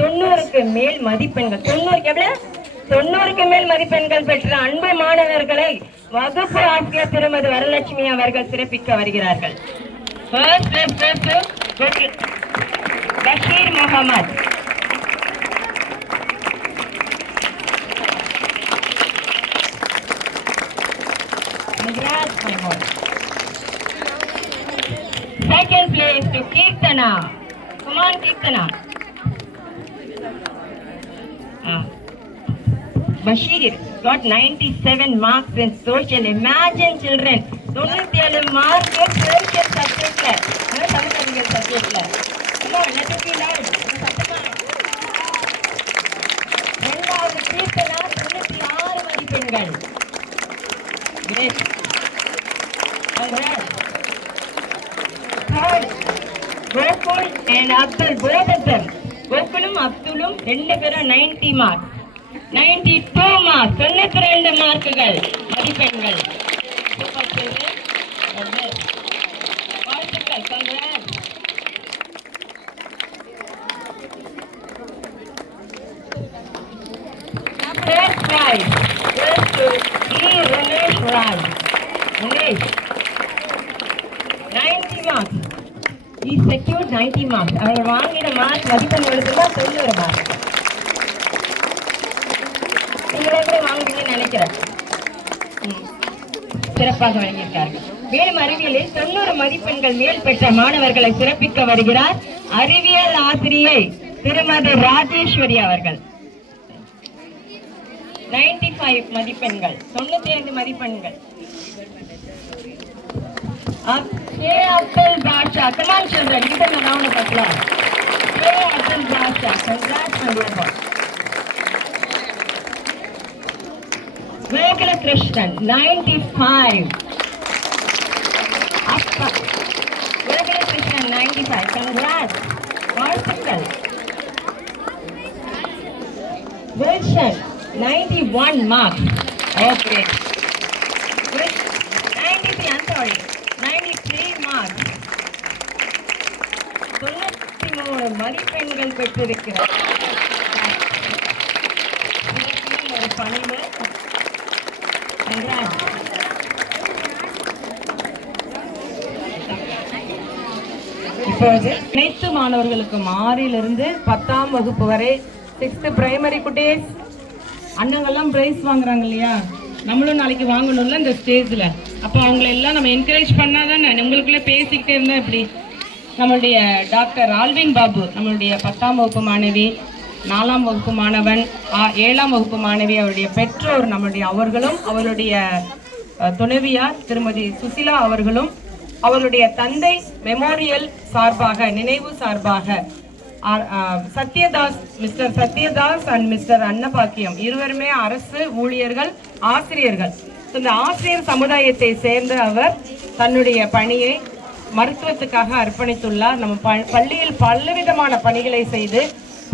90க்கு மேல் மதிப்பெண்கள் 90க்கு மேல் மதிப்பெண்கள் பெற்ற அன்பு மாணவர்களை வகுப்பு ஆசிரியர் திருமதி வரலட்சுமி அவர்கள் சிறப்பிக்க வருகிறார்கள். Basheer Mohammed. Second place to Kirtana. Come on, Kirtana. Bashir got 97 marks in social. Imagine children. 97 marks in social subject. Subject. Come on, let it be loud. இரண்டாவது கீர்த்தனா 96 மதிப்பெண்கள். Great. Third, Gokul and Abdul, both of them. Gokulum, Abdulum, ரெண்டு பேரும் 90 marks. 92 marks. 92 மார்க்குகள் மதிப்பெண்கள். Super children. வாழ்த்துக்கள். Congrats. Third prize goes to E. Ramesh Raj. Ramesh. 90 marks. He secured 90 marks. அவர் வாங்கின mark மதிப்பெண்களுக்கு தான் 90 மார்க். நீங்களே கூட வாங்குவீங்கன்னு நினைக்கிறேன். சிறப்பாக வழங்கியிருக்கார்கள். மேலும் அறிவியலில் 90 மதிப்பெண்கள் மேல் பெற்ற மாணவர்களை சிறப்பிக்க வருகிறார் அறிவியல் ஆசிரியை திருமதி ராஜேஸ்வரி அவர்கள். 95 மதிப்பெண்கள், 95 மதிப்பெண்கள். Abdul Basha, come on children, give them a round of applause. Abdul Basha, congrats my dear boy. Gokula Krishnan, 95. Gokula Krishnan, 95, congrats. வாழ்த்துக்கள். Wilson, 91 marks. Oh, great. 93, I'm sorry. 93 marks. 93 மதிப்பெண்கள் பெற்றிருக்கிறார். ஒரு பணிவு. இப்போது அனைத்து மாணவர்களுக்கும் 6லிருந்து 10ஆம் வகுப்பு வரை 6th பிரைமரி குட்டீஸ் அண்ணங்கள்லாம் பிரைஸ் வாங்குறாங்க இல்லையா, நம்மளும் நாளைக்கு வாங்கணும்ல இந்த ஸ்டேஜில். அப்போ அவங்களை எல்லாம் நம்ம என்கரேஜ் பண்ணாதான் உங்களுக்குள்ளே பேசிக்கிட்டே இருந்தால் எப்படி. நம்மளுடைய டாக்டர் ஆல்வின் பாபு, நம்மளுடைய 10ஆம் வகுப்பு மாணவி, 4ஆம் வகுப்பு மாணவன், 7ஆம் வகுப்பு மாணவி, அவருடைய பெற்றோர் நம்மளுடைய அவர்களும், அவருடைய துணைவியார் திருமதி சுசிலா அவர்களும், அவருடைய தந்தை மெமோரியல் சார்பாக, நினைவு சார்பாக Sathyadas, mister Sathyadas and mister Annabakkiyam இருவருமே அரசு ஊழியர்கள், ஆசிரியர்கள். இந்த ஆசிரியர் சமுதாயத்தை சேர்ந்த அவர் தன்னுடைய பணியை மருத்துவத்துக்காக அர்ப்பணித்துள்ளார். நம்ம பள்ளியில் பலவிதமான பணிகளை செய்து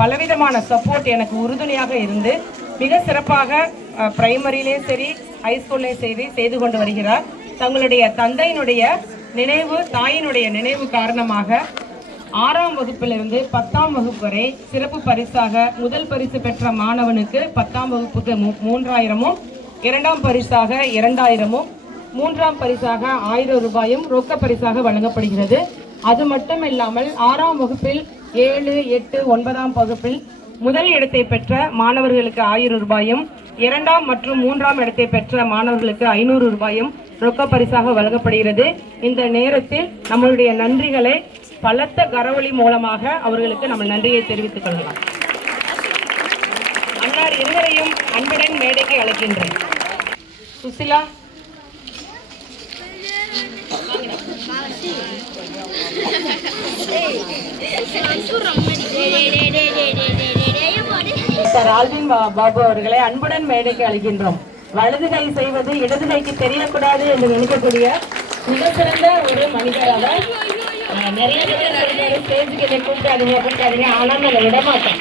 பலவிதமான சப்போர்ட் எனக்கு உறுதுணையாக இருந்து மிக சிறப்பாக பிரைமரியிலே சரி ஹைஸ்கூல்லையும் செய்து கொண்டு வருகிறார். தங்களுடைய தந்தையினுடைய நினைவு, தாயினுடைய நினைவு காரணமாக 6ஆம் வகுப்பிலிருந்து 10ஆம் வகுப்பு வரை சிறப்பு பரிசாக முதல் பரிசு பெற்ற மாணவனுக்கு 10ஆம் வகுப்புக்கு 3000-ம், 2ஆம் பரிசாக 2000-ம், 3ஆம் பரிசாக 1000 ரூபாயும் ரொக்க பரிசாக வழங்கப்படுகிறது. அது மட்டும் இல்லாமல் 6ஆம் வகுப்பில் 7, 8, 9ஆம் வகுப்பில் முதல் இடத்தை பெற்ற மாணவர்களுக்கு 1000 ரூபாயும், 2ஆம் மற்றும் 3ஆம் இடத்தை பெற்ற மாணவர்களுக்கு 500 ரூபாயும் ரொக்க பரிசாக வழங்கப்படுகிறது. இந்த நேரத்தில் நம்மளுடைய நன்றிகளை பலத்த கரவொலி மூலமாக அவர்களுக்கு நம்ம நன்றியை தெரிவித்துக் கொள்ளலாம். அன்னார் இருவரையும் அன்புடன் மேடைக்கு அழைக்கின்றேன். சுசிலா, ஆல்வின் பாபு அவர்களை அன்புடன் மேடைக்கு அழைக்கின்றோம். வலது கை செய்வது இடது கைக்கு தெரியக்கூடாது என்று நினைக்கக்கூடிய மிக சிறந்த ஒரு மனிதர் அவர். நிறைய பேர் ஸ்டேஜுக்கு என்னை கூப்பிட்டாதீங்க, ஆனால் நான் விட மாட்டேன்.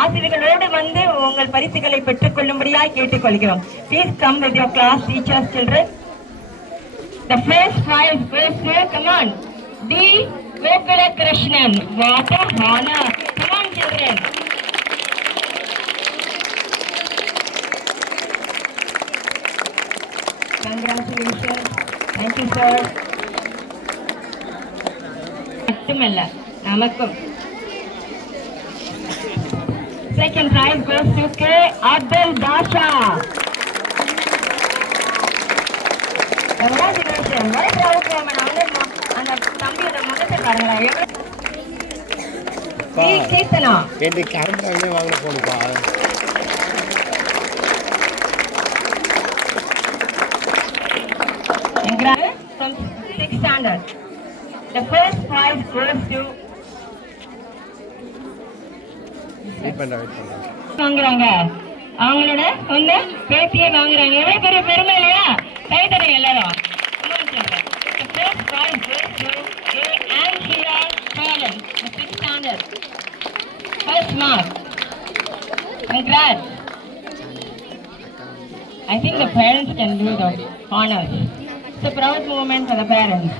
ஆசிரியர்களோடு வந்து உங்கள் பரிசுகளை பெற்றுக் கொள்ளும்படியாய் கேட்டுக்கொள்கிறோம். Please come with your class teachers, children. The first prize goes to, come on, D. Gokula Krishnan. What a honor. Come on, children. Congratulations. Thank you, sir. மட்டுமல்ல நமக்கும். Second prize goes to K. Abdul Basha. Congratulations. Very proud woman. அந்த தம்பியோட முகத்தை பாருங்க. கீர்த்தனா. ரெண்டு current வாங்க போணுப்பா. From 6th standard. The first prize goes to வாங்குறாங்க. அவங்களோட சொந்த பேத்தியை வாங்குறாங்க. எவ்வளவு பெரிய பெருமை இல்லையா? கைதறி எல்லாரும். The first prize goes to Angela Colin, the 6th standard. First mark. Congrats. I think the parents can do the honors. It's a proud moment for the parents.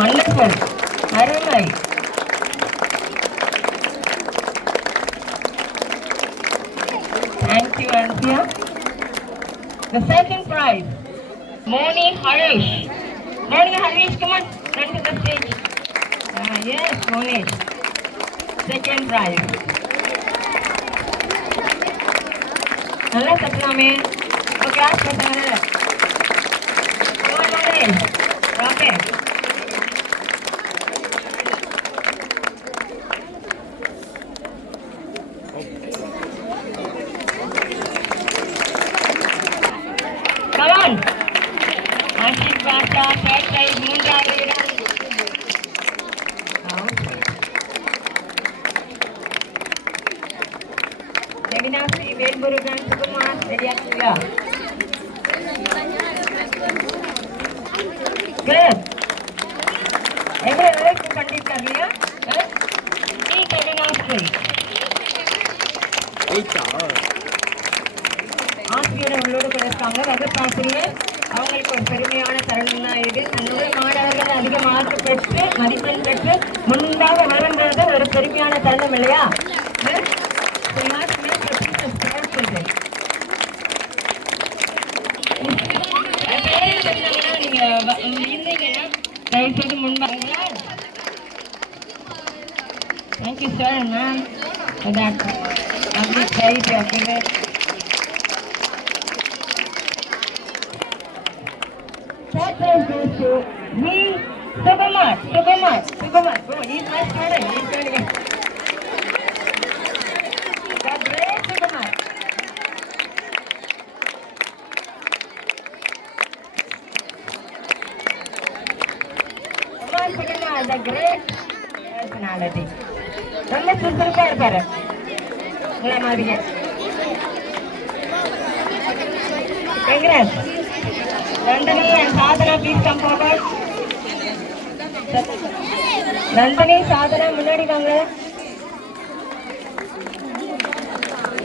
Wonderful. Arumai. Thank you, Anthea. The second prize, Moni Harish. Moni Harish, come on, run to the stage. Yes, Moni. Second prize. நல்லா தட்டலாமே. Class பசங்க. Come on, Moni. Okay. Come on. Ashik Basha, third prize, மூன்றாவது இடம். ரெடினாசி Velmurugan Sukumar ரெடியாச்சுங்களா? Good. எவ்வளவு வரைக்கும் பண்ணிருக்காங்க இல்லையா? ஆசிரியர் அவங்களோட பேசுறாங்க. வகுப்பாசிரியர் அவங்களுக்கு ஒரு பெருமையான தருணம் தான் இது. தன்னோட மாணவர்கள் அதிக மார்க் பெற்று மதிப்பெண் பெற்று முன்பாக வரும்போது ஒரு பெருமையான தருணம் இல்லையா? நீங்க இருந்தீங்கன்னா தயவுசெய்து முன்பாக. Thank you, sir and ma'am, for that lovely prize you have given. Third prize goes to V. Sukumar. Go, he's my student. He's doing it. The great Sukumar. Come on, Sukumar, the great personality. ரொம்ப சுறுசுறுப்பா இருப்பாரு. உங்களை மாதிரியே. Congrats. Nandini and Sadhana, please come forward. Nandini, Sadhana, முன்னாடி வாங்க.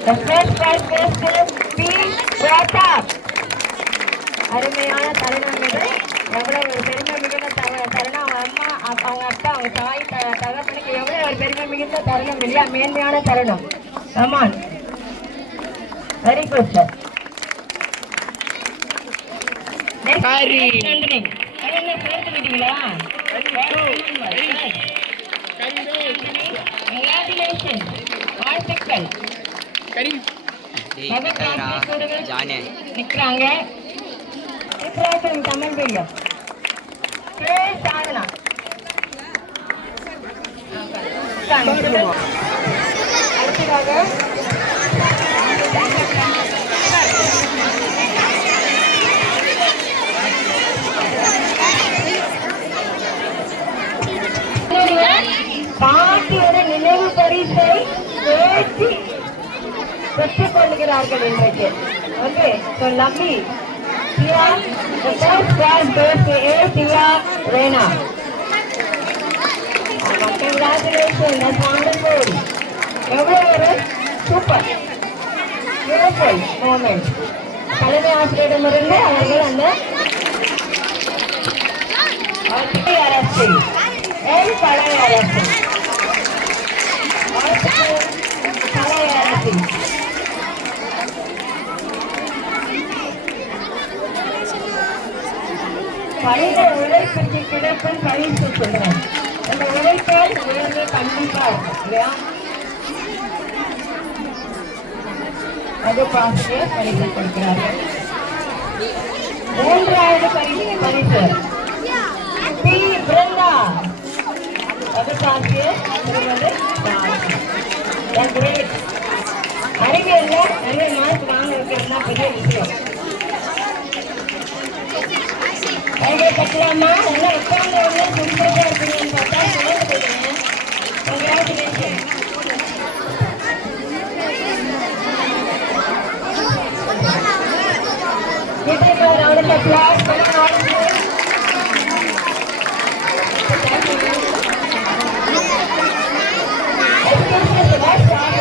The first prize goes to P. Pratap. அருமையான தருணம் இது. எவ்வளவு ஒரு பெருமை மிகுந்த தருணம். அம்மா, அவங்க அப்பா, அவங்க தாய் தகப்பனுக்கு எவ்வளவு ஒரு பெருமை மிகுந்த தருணம் இல்லையா? மேன்மையான தருணம். Come on. Very good, sir. Next, Nandini. என்ன சேர்த்து விட்டீங்களா? Congratulations. வாழ்த்துக்கள். நிக்கிறாங்க. தமிழ் மீடியம். சாதனா. அடுத்ததாக பாட்டியோட நினைவு பரிசை பெற்றுக் கொள்கிறார்கள் இன்றைக்கு. Okay, so lovely. Tia, the first prize goes to A. Tia Rena. Congratulations, that's wonderful. Super. Beautiful moment. தலைமை ஆசிரியரிடமிருந்து அவர்கள் அந்த பழைய அரசு பழைய அரசு பழைய அரசு மனித உழைப்பிற்கு கிடைக்கும் பரிசு சொல்றேன். அந்த உழைப்பால் உயர்வு கண்டிப்பா இருக்கும் இல்லையா? வகுப்பாசிரியர் பரிசு கொடுக்கிறார்கள். மூன்றாவது பரிசு பி. பிருந்தா, வகுப்பாசிரியர் திருமதி அறிவியல்ல நிறைய மார்க் வாங்க வைக்கிறதுனா பெரிய விஷயம். கைகளை கட்டலாமா? நல்லா உட்கார்ந்து சுத்தமா இருக்கீங்கன்னு பார்த்தா சொல்லுங்க போயிருங்க. Congratulation. Give them a round of applause.